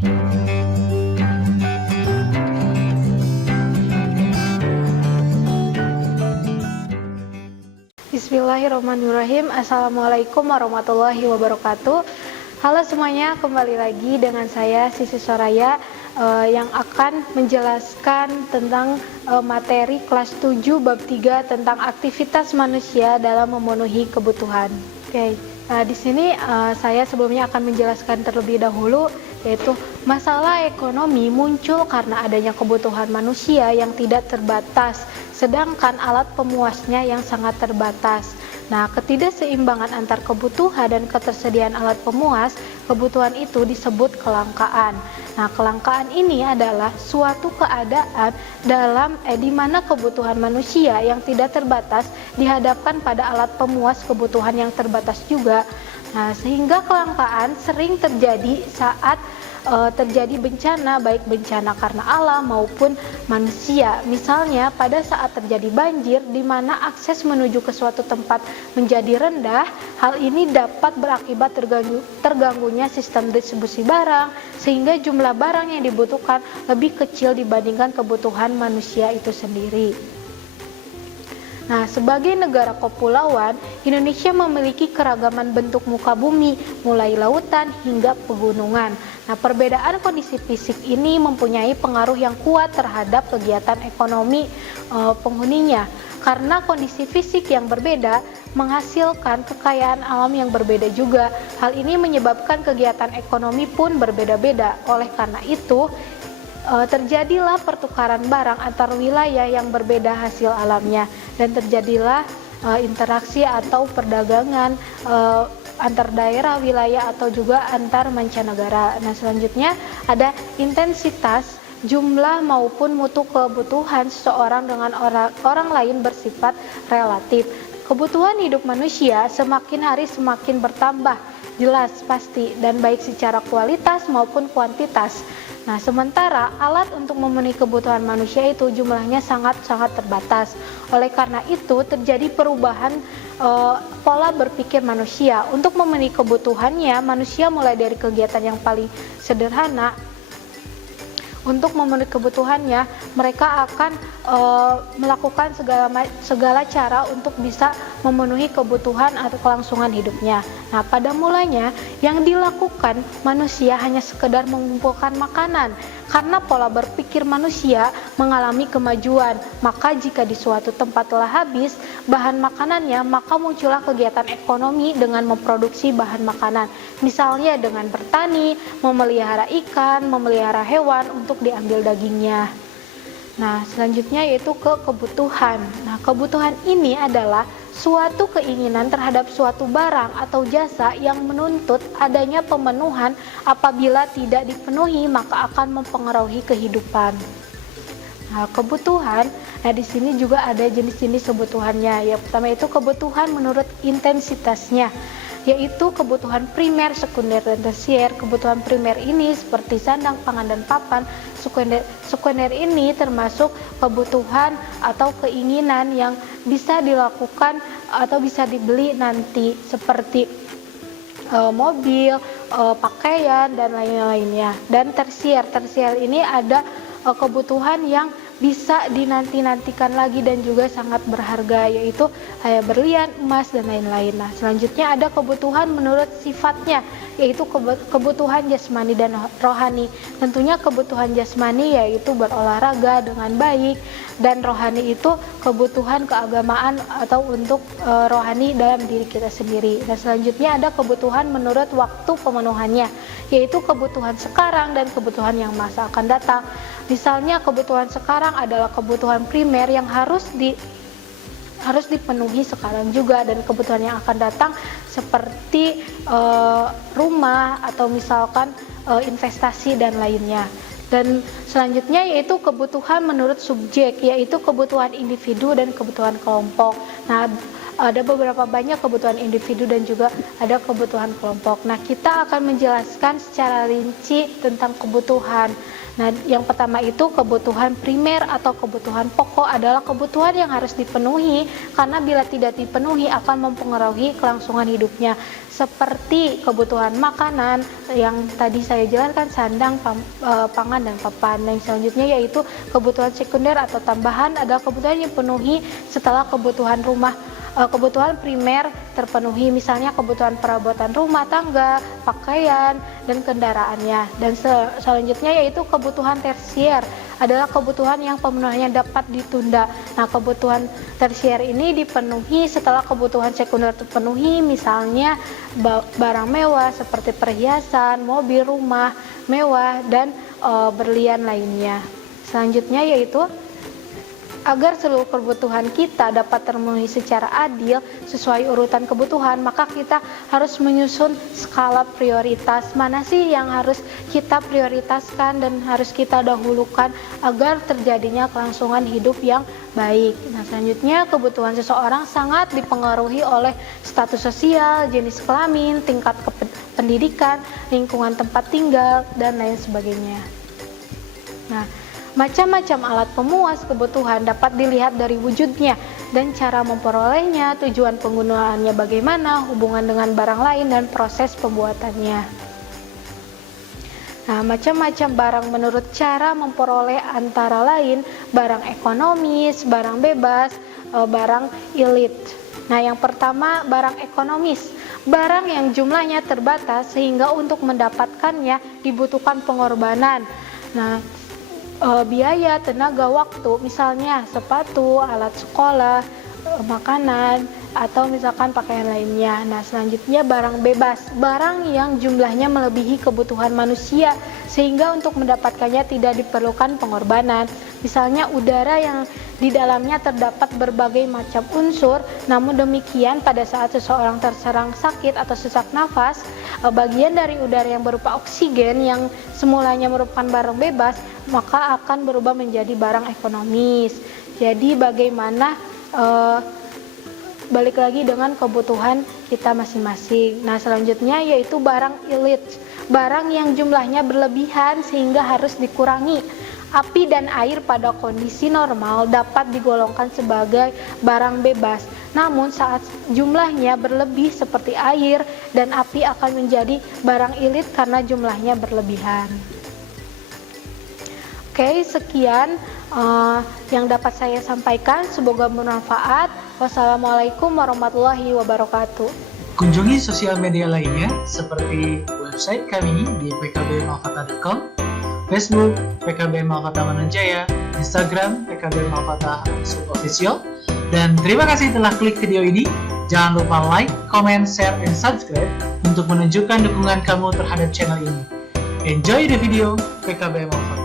Bismillahirrahmanirrahim. Assalamualaikum warahmatullahi wabarakatuh. Halo semuanya, kembali lagi dengan saya Sisi Soraya yang akan menjelaskan tentang materi kelas 7 bab 3 tentang aktivitas manusia dalam memenuhi kebutuhan. Oke. Nah, di sini saya sebelumnya akan menjelaskan terlebih dahulu, yaitu masalah ekonomi muncul karena adanya kebutuhan manusia yang tidak terbatas, sedangkan alat pemuasnya yang sangat terbatas. Nah, ketidakseimbangan antar kebutuhan dan ketersediaan alat pemuas kebutuhan itu disebut kelangkaan. Nah, kelangkaan ini adalah suatu keadaan di mana kebutuhan manusia yang tidak terbatas dihadapkan pada alat pemuas kebutuhan yang terbatas juga. Nah, sehingga kelangkaan sering terjadi saat terjadi bencana, baik bencana karena alam maupun manusia. Misalnya pada saat terjadi banjir di mana akses menuju ke suatu tempat menjadi rendah, hal ini dapat berakibat terganggunya sistem distribusi barang, sehingga jumlah barang yang dibutuhkan lebih kecil dibandingkan kebutuhan manusia itu sendiri. Nah, sebagai negara kepulauan, Indonesia memiliki keragaman bentuk muka bumi, mulai lautan hingga pegunungan. Nah, perbedaan kondisi fisik ini mempunyai pengaruh yang kuat terhadap kegiatan ekonomi penghuninya. Karena kondisi fisik yang berbeda menghasilkan kekayaan alam yang berbeda juga. Hal ini menyebabkan kegiatan ekonomi pun berbeda-beda. Oleh karena itu, terjadilah pertukaran barang antar wilayah yang berbeda hasil alamnya, dan terjadilah interaksi atau perdagangan antar daerah, wilayah, atau juga antar mancanegara. Nah, selanjutnya ada intensitas, jumlah maupun mutu kebutuhan seseorang dengan orang lain bersifat relatif. Kebutuhan hidup manusia semakin hari semakin bertambah, jelas, pasti, dan baik secara kualitas maupun kuantitas. Nah, sementara alat untuk memenuhi kebutuhan manusia itu jumlahnya sangat-sangat terbatas. Oleh karena itu, terjadi perubahan pola berpikir manusia. Untuk memenuhi kebutuhannya, manusia mulai dari kegiatan yang paling sederhana. Untuk memenuhi kebutuhannya, mereka akan melakukan segala cara untuk bisa memenuhi kebutuhan atau kelangsungan hidupnya. Nah, pada mulanya yang dilakukan manusia hanya sekedar mengumpulkan makanan. Karena pola berpikir manusia mengalami kemajuan, maka jika di suatu tempat telah habis bahan makanannya, maka muncullah kegiatan ekonomi dengan memproduksi bahan makanan. Misalnya dengan bertani, memelihara ikan, memelihara hewan untuk diambil dagingnya. Nah, selanjutnya yaitu kebutuhan. Nah, kebutuhan ini adalah suatu keinginan terhadap suatu barang atau jasa yang menuntut adanya pemenuhan. Apabila tidak dipenuhi, maka akan mempengaruhi kehidupan. Nah, kebutuhan, nah di sini juga ada jenis-jenis kebutuhannya. Yang pertama itu kebutuhan menurut intensitasnya, yaitu kebutuhan primer, sekunder, dan tersier. Kebutuhan primer ini seperti sandang, pangan, dan papan. Sekunder ini termasuk kebutuhan atau keinginan yang bisa dilakukan atau bisa dibeli nanti, seperti mobil, pakaian, dan lain-lainnya. Dan tersier ini ada kebutuhan yang bisa dinanti-nantikan lagi dan juga sangat berharga, yaitu kayak berlian, emas, dan lain-lain. Nah, selanjutnya ada kebutuhan menurut sifatnya, yaitu kebutuhan jasmani dan rohani. Tentunya kebutuhan jasmani yaitu berolahraga dengan baik, dan rohani itu kebutuhan keagamaan atau untuk rohani dalam diri kita sendiri. Nah, selanjutnya ada kebutuhan menurut waktu pemenuhannya, yaitu kebutuhan sekarang dan kebutuhan yang masa akan datang. Misalnya kebutuhan sekarang adalah kebutuhan primer yang harus dipenuhi sekarang juga, dan kebutuhan yang akan datang seperti rumah atau misalkan investasi dan lainnya. Dan selanjutnya yaitu kebutuhan menurut subjek, yaitu kebutuhan individu dan kebutuhan kelompok. Nah, ada beberapa banyak kebutuhan individu dan juga ada kebutuhan kelompok. Nah, kita akan menjelaskan secara rinci tentang kebutuhan. Nah, yang pertama itu kebutuhan primer atau kebutuhan pokok adalah kebutuhan yang harus dipenuhi karena bila tidak dipenuhi akan mempengaruhi kelangsungan hidupnya. Seperti kebutuhan makanan yang tadi saya jelaskan, sandang, pangan, dan papan. Dan selanjutnya yaitu kebutuhan sekunder atau tambahan adalah kebutuhan yang dipenuhi setelah kebutuhan kebutuhan primer terpenuhi, misalnya kebutuhan perabotan rumah tangga, pakaian, dan kendaraannya. Dan selanjutnya yaitu kebutuhan tersier adalah kebutuhan yang pemenuhannya dapat ditunda. Nah, kebutuhan tersier ini dipenuhi setelah kebutuhan sekunder terpenuhi, misalnya barang mewah seperti perhiasan, mobil, rumah mewah, dan berlian lainnya. Selanjutnya yaitu agar seluruh kebutuhan kita dapat terpenuhi secara adil sesuai urutan kebutuhan, maka kita harus menyusun skala prioritas. Mana sih yang harus kita prioritaskan dan harus kita dahulukan agar terjadinya kelangsungan hidup yang baik. Nah, selanjutnya kebutuhan seseorang sangat dipengaruhi oleh status sosial, jenis kelamin, tingkat pendidikan, lingkungan tempat tinggal, dan lain sebagainya. Nah, macam-macam alat pemuas kebutuhan dapat dilihat dari wujudnya dan cara memperolehnya, tujuan penggunaannya bagaimana, hubungan dengan barang lain, dan proses pembuatannya. Nah, macam-macam barang menurut cara memperoleh antara lain barang ekonomis, barang bebas, barang elit. Nah, yang pertama barang ekonomis. Barang yang jumlahnya terbatas sehingga untuk mendapatkannya dibutuhkan pengorbanan. Nah, biaya, tenaga, waktu, misalnya sepatu, alat sekolah, makanan, atau misalkan pakaian lainnya. Nah, selanjutnya barang bebas, barang yang jumlahnya melebihi kebutuhan manusia sehingga untuk mendapatkannya tidak diperlukan pengorbanan. Misalnya udara yang di dalamnya terdapat berbagai macam unsur, namun demikian pada saat seseorang terserang sakit atau sesak nafas, bagian dari udara yang berupa oksigen yang semulanya merupakan barang bebas, maka akan berubah menjadi barang ekonomis. Jadi bagaimana balik lagi dengan kebutuhan kita masing-masing. Nah, selanjutnya yaitu barang elit, barang yang jumlahnya berlebihan sehingga harus dikurangi. Api dan air pada kondisi normal dapat digolongkan sebagai barang bebas. Namun saat jumlahnya berlebih seperti air dan api akan menjadi barang elit karena jumlahnya berlebihan. Oke, sekian yang dapat saya sampaikan. Semoga bermanfaat. Wassalamualaikum warahmatullahi wabarakatuh. Kunjungi sosial media lainnya seperti website kami di pkbmalfata.com, Facebook PKB Malfata Mananjaya, Instagram PKB Malfata _official. Dan terima kasih telah klik video ini. Jangan lupa like, comment, share, and subscribe untuk menunjukkan dukungan kamu terhadap channel ini. Enjoy the video PKB Malfata.